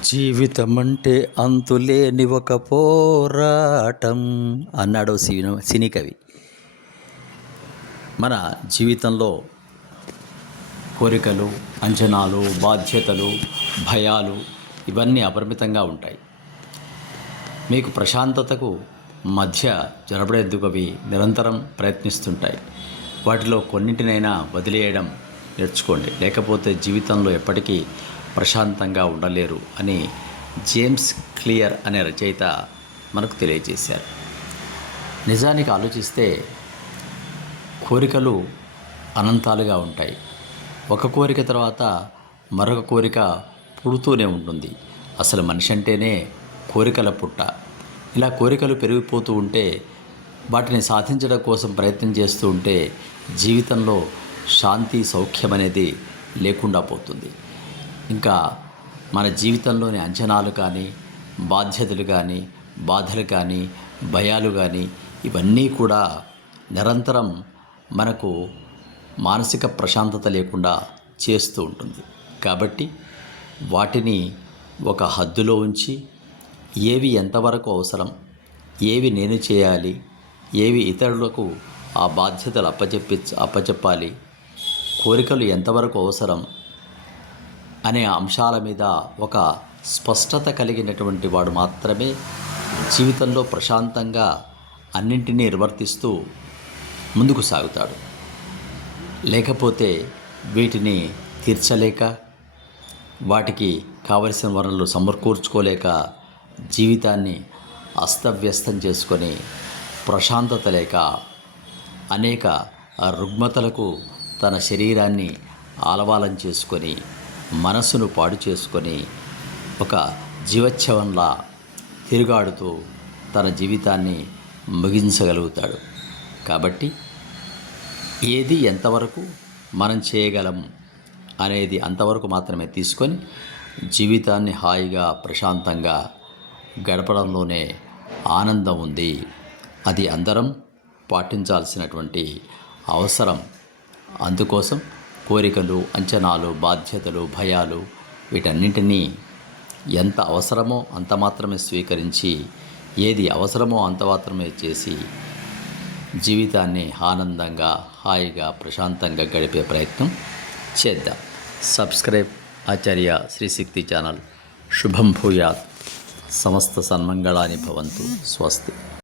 జీవితం అంటే అంతులేని ఒక పోరాటం అన్నాడు సినీ సినీ కవి. మన జీవితంలో కోరికలు అంచనాలు బాధ్యతలు భయాలు ఇవన్నీ అపరిమితంగా ఉంటాయి. మీకు ప్రశాంతతకు మధ్య జరపడేందుకు అవి నిరంతరం ప్రయత్నిస్తుంటాయి. వాటిలో కొన్నింటినైనా వదిలేయడం నేర్చుకోండి. లేకపోతే జీవితంలో ఎప్పటికీ ప్రశాంతంగా ఉండలేరు అని జేమ్స్ క్లియర్ అనే రచయిత మనకు తెలియజేశారు. నిజానికి ఆలోచిస్తే కోరికలు అనంతాలుగా ఉంటాయి. ఒక కోరిక తర్వాత మరొక కోరిక పుడుతూనే ఉంటుంది. అసలు మనిషి అంటేనే కోరికల పుట్ట. ఇలా కోరికలు పెరిగిపోతూ ఉంటే వాటిని సాధించడం కోసం ప్రయత్నం చేస్తూ ఉంటే జీవితంలో శాంతి సౌఖ్యం అనేది లేకుండా పోతుంది. ఇంకా మన జీవితంలోని అంచనాలు కానీ బాధ్యతలు కానీ బాధలు కానీ భయాలు కానీ ఇవన్నీ కూడా నిరంతరం మనకు మానసిక ప్రశాంతత లేకుండా చేస్తూ ఉంటుంది. కాబట్టి వాటిని ఒక హద్దులో ఉంచి ఏవి ఎంతవరకు అవసరం ఏవి నేను చేయాలి ఏవి ఇతరులకు ఆ బాధ్యతలు అప్పచెప్పి అప్పచెప్పాలి కోరికలు ఎంతవరకు అవసరం అనే అంశాల మీద ఒక స్పష్టత కలిగినటువంటి వాడు మాత్రమే జీవితంలో ప్రశాంతంగా అన్నింటినీ నిర్వర్తిస్తూ ముందుకు సాగుతాడు. లేకపోతే వీటిని తీర్చలేక వాటికి కావలసిన వనరులు సమకూర్చుకోలేక జీవితాన్ని అస్తవ్యస్తం చేసుకొని ప్రశాంతత లేక అనేక రుగ్మతలకు తన శరీరాన్ని ఆలవాలం చేసుకొని మనసును పాడు చేసుకొని ఒక జీవచ్ఛవంలా తిరుగాడుతూ తన జీవితాన్ని ముగించగలుగుతాడు. కాబట్టి ఏది ఎంతవరకు మనం చేయగలం అనేది అంతవరకు మాత్రమే తీసుకొని జీవితాన్ని హాయిగా ప్రశాంతంగా గడపడంలోనే ఆనందం ఉంది. అది అందరం పాటించాల్సినటువంటి అవసరం. అందుకోసం కోరికలు అంచనాలు బాధ్యతలు భయాలు వీటన్నింటినీ ఎంత అవసరమో అంత మాత్రమే స్వీకరించి ఏది అవసరమో అంత మాత్రమే చేసి జీవితాన్ని ఆనందంగా హాయిగా ప్రశాంతంగా గడిపే ప్రయత్నం చేద్దాం. Subscribe Acharya Srishakti channel. శుభం భూయాత్. సమస్త సన్మంగళాని భవంతు. స్వస్తి.